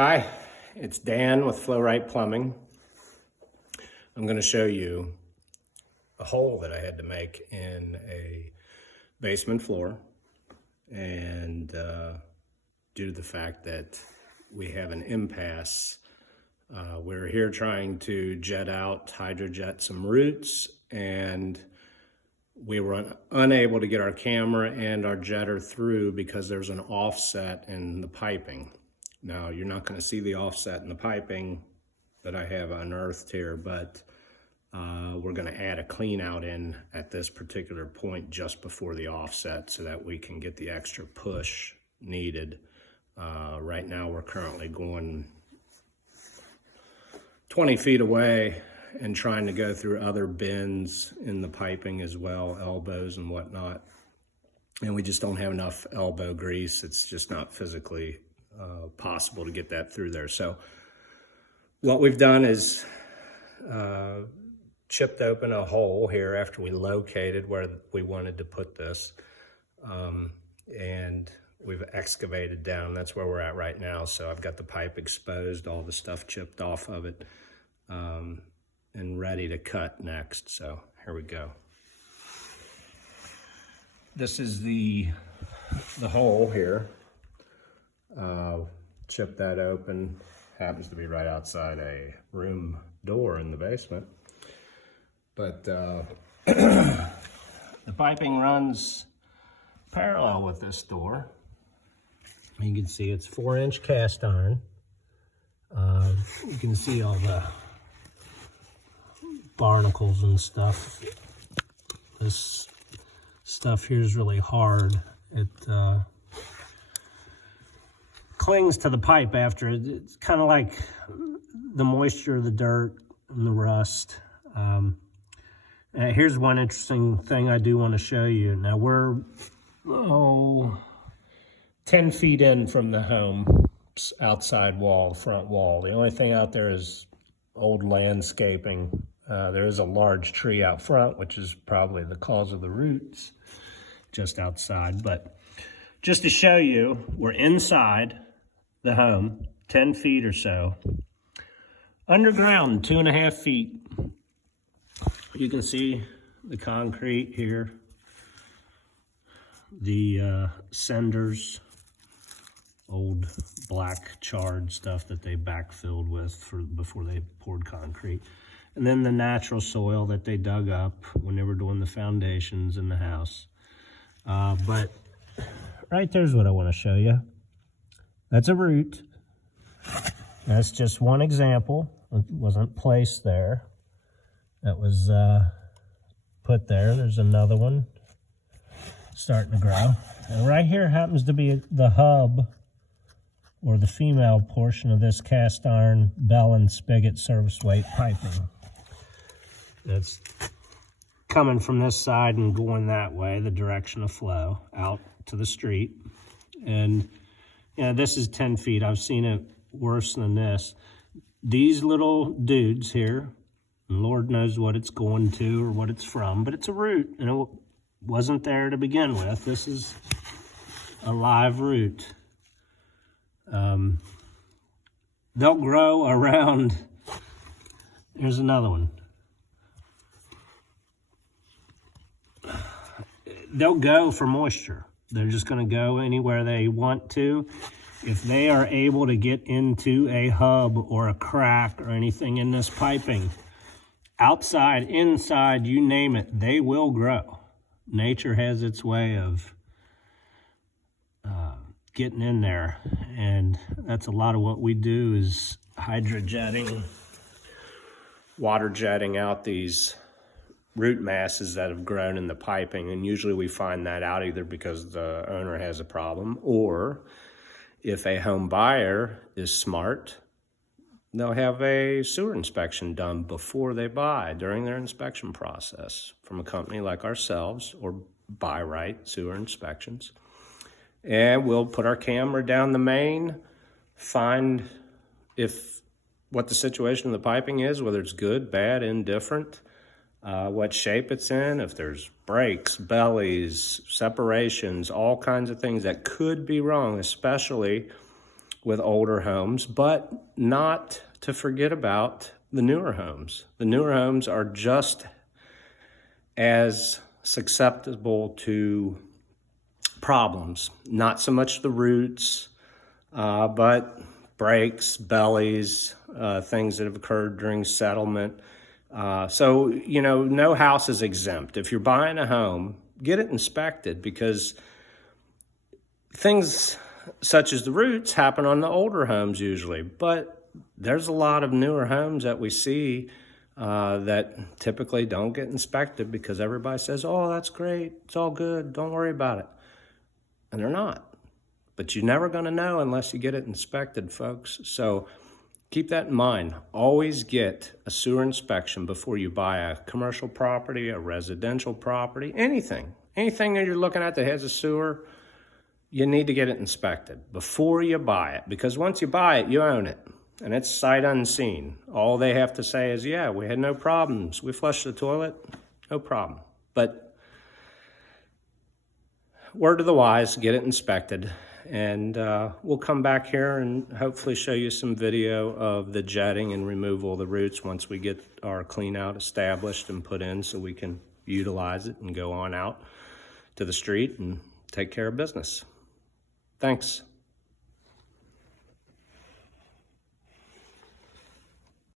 Hi, it's Dan with Buy-Rite Plumbing. I'm going to show you a hole that I had to make in a basement floor, and due to the fact that we have an impasse, we're here trying to jet out, hydrojet some roots, and we were unable to get our camera and our jetter through because there's an offset in the piping. Now, you're not going to see the offset in the piping that I have unearthed here, but we're going to add a clean out in at this particular point just before the offset so that we can get the extra push needed. Right now, we're currently going 20 feet away and trying to go through other bends in the piping as well, elbows and whatnot. And we just don't have enough elbow grease. It's just not physically possible to get that through there. So what we've done is chipped open a hole here after we located where we wanted to put this, and we've excavated down. That's where we're at right now. So I've got the pipe exposed, all the stuff chipped off of it, and ready to cut next. So here we go. This is the hole here. Chip that open. Happens to be right outside a room door in the basement. But the piping runs parallel with this door. You can see it's 4-inch cast iron. You can see all the barnacles and stuff. This stuff here is really hard. It clings to the pipe after it. It's kind of like the moisture, the dirt, and the rust. Here's one interesting thing I do want to show you. Now we're 10 feet in from the home's outside wall, front wall. The only thing out there is old landscaping. There is a large tree out front, which is probably the cause of the roots just outside. But just to show you, we're inside the home, 10 feet or so. Underground, 2.5 feet. You can see the concrete here, the cinders, old black charred stuff that they backfilled with before they poured concrete. And then the natural soil that they dug up when they were doing the foundations in the house. But right there's what I want to show you. That's a root. That's just one example. It wasn't placed there. That was put there. There's another one starting to grow. And right here happens to be the hub or the female portion of this cast iron bell and spigot service weight piping. That's coming from this side and going that way, the direction of flow, out to the street. And this is 10 feet. I've seen it worse than this. These little dudes here, and Lord knows what it's going to or what it's from, but it's a root, and it wasn't there to begin with. This is a live root. They'll grow around. Here's another one. They'll go for moisture. They're just going to go anywhere they want to. If they are able to get into a hub or a crack or anything in this piping, outside, inside, you name it, they will grow. Nature has its way of getting in there, and that's a lot of what we do is hydrojetting, water jetting out these root masses that have grown in the piping. And usually we find that out either because the owner has a problem, or if a home buyer is smart, they'll have a sewer inspection done before they buy, during their inspection process, from a company like ourselves or Buy-Rite sewer inspections. And we'll put our camera down the main, find what the situation of the piping is, whether it's good, bad, indifferent, what shape it's in, if there's breaks, bellies, separations, all kinds of things that could be wrong, especially with older homes, but not to forget about the newer homes. The newer homes are just as susceptible to problems. Not so much the roots, but breaks, bellies, things that have occurred during settlement. So, you know, no house is exempt. If you're buying a home, get it inspected, because things such as the roots happen on the older homes usually, but there's a lot of newer homes that we see that typically don't get inspected because everybody says, oh, that's great, it's all good, don't worry about it. And they're not. But you're never going to know unless you get it inspected, folks. So keep that in mind. Always get a sewer inspection before you buy a commercial property, a residential property, anything. Anything that you're looking at that has a sewer, you need to get it inspected before you buy it. Because once you buy it, you own it. And it's sight unseen. All they have to say is, yeah, we had no problems. We flushed the toilet, no problem. But word to the wise, get it inspected. And we'll come back here and hopefully show you some video of the jetting and removal of the roots once we get our clean out established and put in, so we can utilize it and go on out to the street and take care of business. Thanks.